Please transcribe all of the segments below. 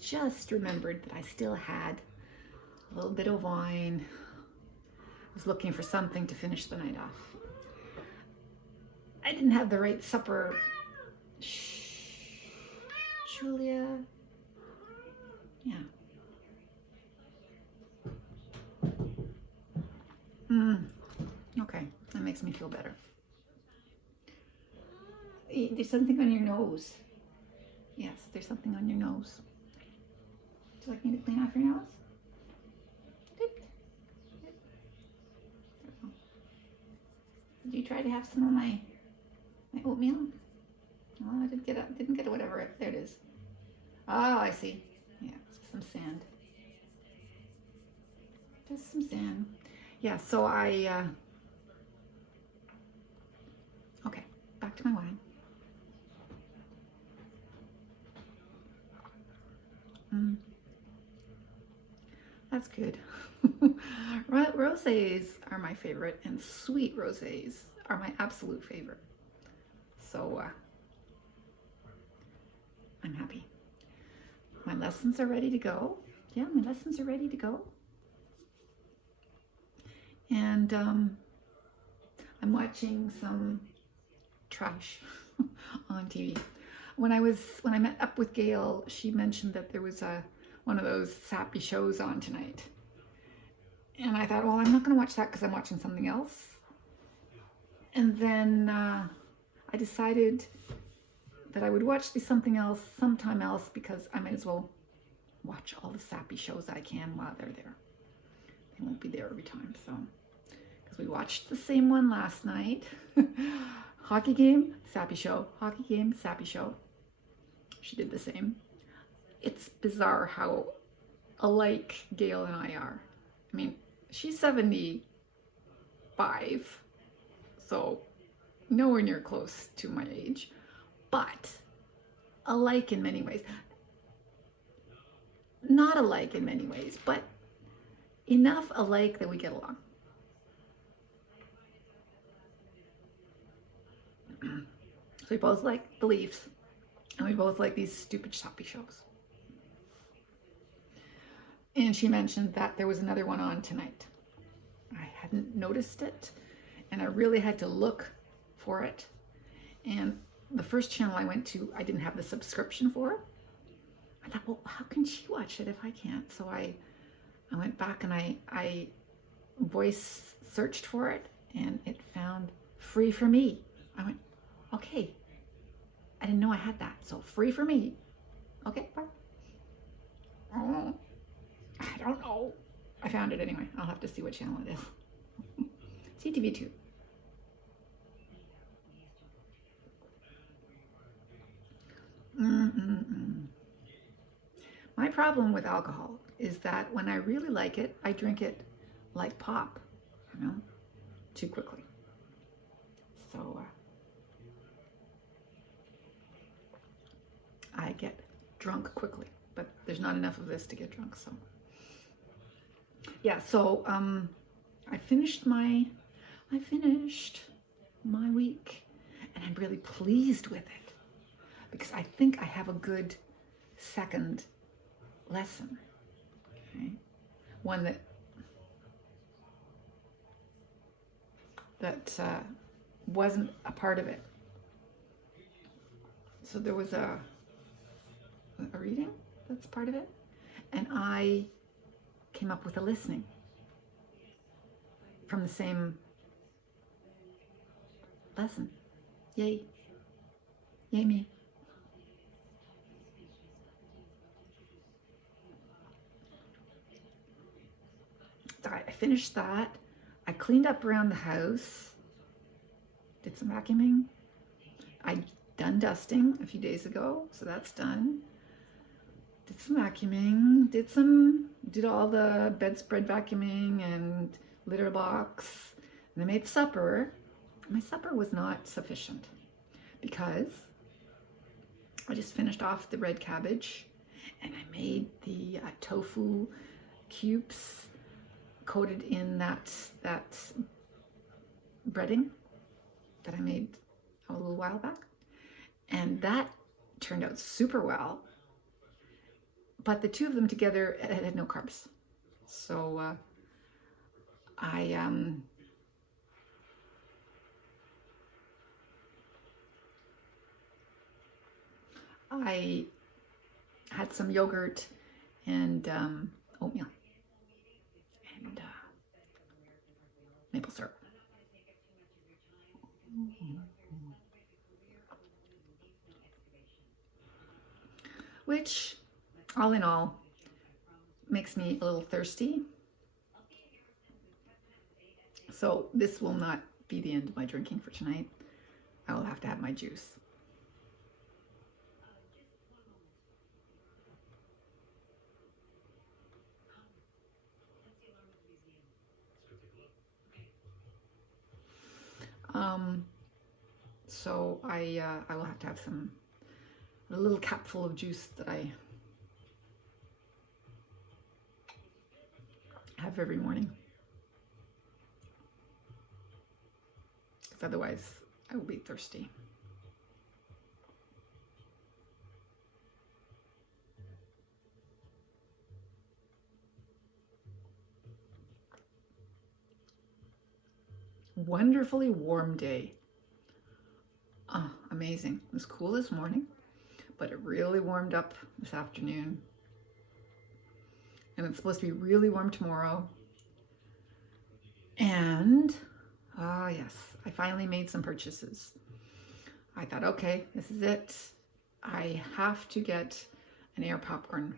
just remembered that I still had a little bit of wine. I was looking for something to finish the night off. I didn't have the right supper. Shh, Julia. Yeah. Okay, that makes me feel better. There's something on your nose. Yes, there's something on your nose. Would you like me to clean off your nose? Good. Good. Did you try to have some of my oatmeal? Oh, I didn't get it, whatever. There it is. Oh, I see. Yeah, some sand. Just some sand. Yeah, so okay, back to my wine. That's good. Rosés are my favorite, and sweet rosés are my absolute favorite. So I'm happy. My lessons are ready to go. Yeah, my lessons are ready to go. And I'm watching some trash on TV. When I met up with Gail, she mentioned that there was one of those sappy shows on tonight. And I thought, well, I'm not going to watch that because I'm watching something else. And then I decided that I would watch something else sometime else because I might as well watch all the sappy shows I can while they're there. They won't be there every time, so. Because we watched the same one last night. Hockey game, sappy show. Hockey game, sappy show. She did the same. It's bizarre how alike Gail and I are. I mean, she's 75, so nowhere near close to my age, but alike in many ways. Not alike in many ways, but enough alike that we get along. So we both like the Leafs, and we both like these stupid sappy shows. And she mentioned that there was another one on tonight. I hadn't noticed it, and I really had to look for it. And the first channel I went to, I didn't have the subscription for. I thought, well, how can she watch it if I can't? So I went back and I voice searched for it, and it found free for me. I went, okay. I didn't know I had that, so free for me. Okay, bye. Oh, I don't know. I found it anyway. I'll have to see what channel it is. CTV2. My problem with alcohol is that when I really like it, I drink it like pop, you know, too quickly. So I get drunk quickly, but there's not enough of this to get drunk, so. Yeah, so I finished my week, and I'm really pleased with it because I think I have a good second lesson. Okay, one that wasn't a part of it. So there was a reading that's part of it, and I came up with a listening from the same lesson. Yay. Yay me. So I finished that. I cleaned up around the house, did some vacuuming. I done dusting a few days ago, so that's done. Did some vacuuming, did all the bedspread vacuuming and litter box, and I made supper. My supper was not sufficient because I just finished off the red cabbage, and I made the tofu cubes coated in that breading that I made a little while back, and that turned out super well. but the two of them together had no carbs. So I had some yogurt and oatmeal and maple syrup. Which, all in all, makes me a little thirsty. So this will not be the end of my drinking for tonight. I will have to have my juice. So I will have to have a little capful of juice that I have every morning, because otherwise I will be thirsty. Wonderfully warm day. Oh, amazing. It was cool this morning, but it really warmed up this afternoon. And it's supposed to be really warm tomorrow. And, yes, I finally made some purchases. I thought, okay, this is it. I have to get an air popper.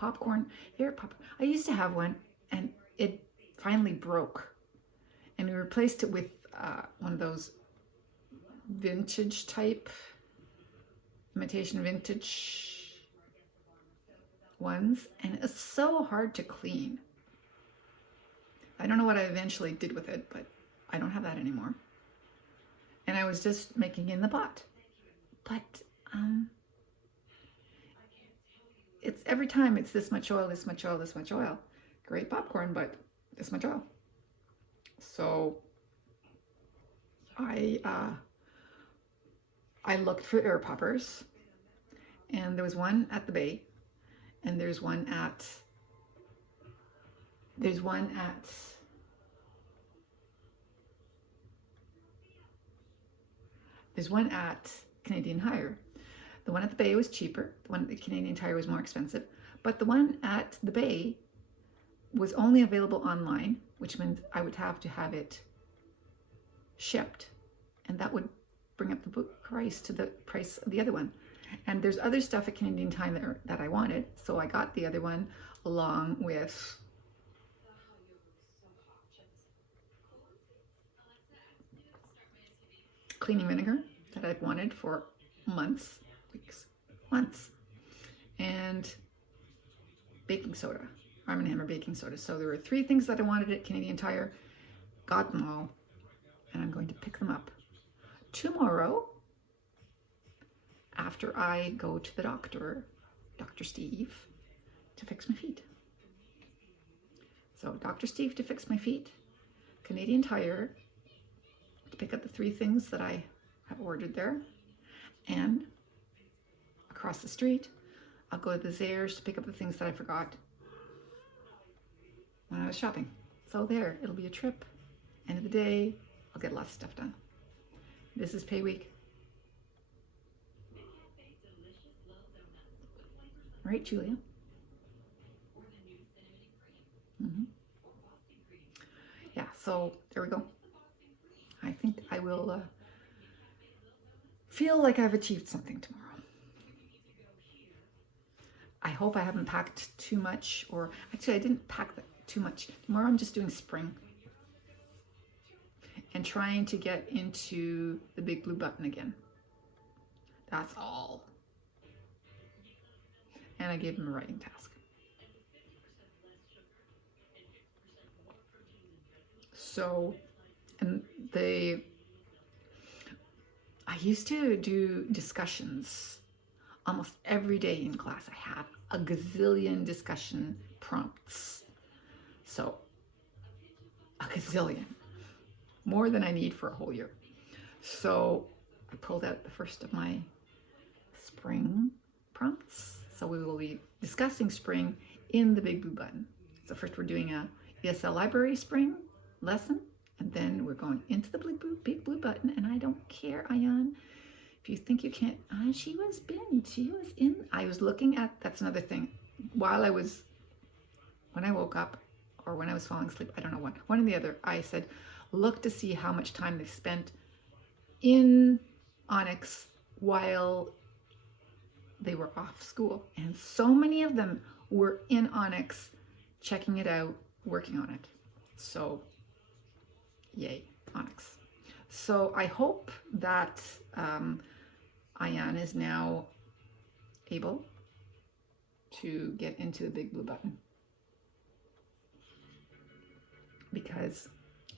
I used to have one, and it finally broke. And we replaced it with one of those vintage type, imitation vintage ones, and it's so hard to clean. I don't know what I eventually did with it, but I don't have that anymore. And I was just making it in the pot. But it's every time it's this much oil, this much oil, this much oil. Great popcorn, but this much oil. So I looked for air poppers, and there was one at the Bay, and there's one at Canadian Tire. The one at the Bay was cheaper. The one at the Canadian Tire was more expensive. But the one at the Bay was only available online, which means I would have to have it shipped, and that would bring up the price to the price of the other one. And there's other stuff at Canadian Tire that I wanted, so I got the other one along with cleaning vinegar that I've wanted for months, and baking soda, Arm & Hammer baking soda. So there were 3 things that I wanted at Canadian Tire, got them all, and I'm going to pick them up tomorrow after I go to the doctor, Dr. Steve, to fix my feet. So Dr. Steve to fix my feet, Canadian Tire to pick up the 3 things that I have ordered there, and across the street, I'll go to the Zayres to pick up the things that I forgot when I was shopping. So there, it'll be a trip. End of the day, I'll get lots of stuff done. This is pay week. Right, Julia? Yeah, so there we go. I think I will feel like I've achieved something tomorrow. I hope I haven't packed too much, or actually I didn't pack too much. Tomorrow I'm just doing spring and trying to get into the Big Blue Button again. That's all. And I gave him a writing task. So, and I used to do discussions almost every day in class. I have a gazillion discussion prompts. So, a gazillion. More than I need for a whole year. So, I pulled out the first of my spring prompts. So we will be discussing spring in the Big Blue Button. So first we're doing a ESL Library spring lesson, and then we're going into the Big Blue Button. And I don't care, Ayan, if you think you can't. She was in. I was looking at, that's another thing. When I woke up or when I was falling asleep, I don't know, one or the other, I said, look to see how much time they've spent in Onyx while they were off school. And so many of them were in Onyx, checking it out, working on it. So yay, Onyx. So I hope that Ayan is now able to get into the Big Blue Button, because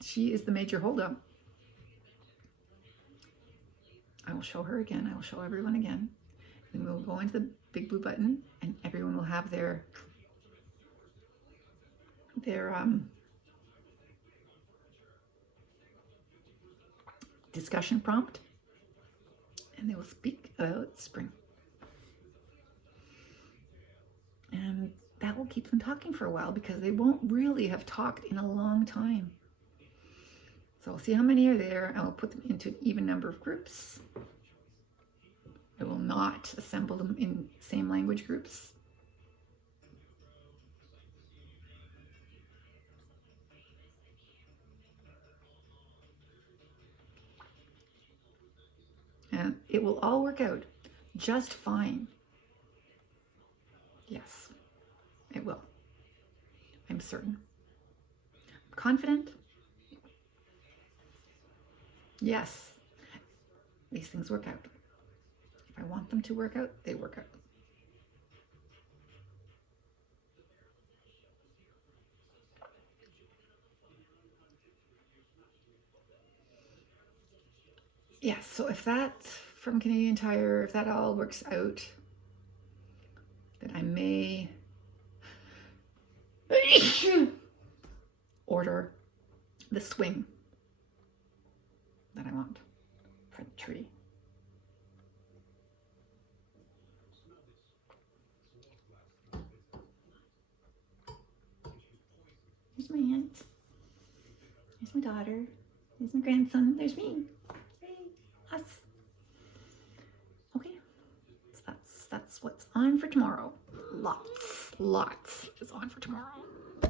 she is the major holdup. I will show her again. I will show everyone again. And we'll go into the Big Blue Button, and everyone will have their discussion prompt, and they will speak about spring. And that will keep them talking for a while, because they won't really have talked in a long time. So I'll see how many are there, and I'll put them into an even number of groups. I will not assemble them in same language groups. And it will all work out just fine. Yes, it will. I'm certain. I'm confident. Yes, these things work out. If I want them to work out, they work out. Yes, so if that, from Canadian Tire, if that all works out, then I may order the swing that I want for the tree. Here's my aunt. Here's my daughter. Here's my grandson. There's me. Hey, us. Okay, so that's what's on for tomorrow. Lots is on for tomorrow.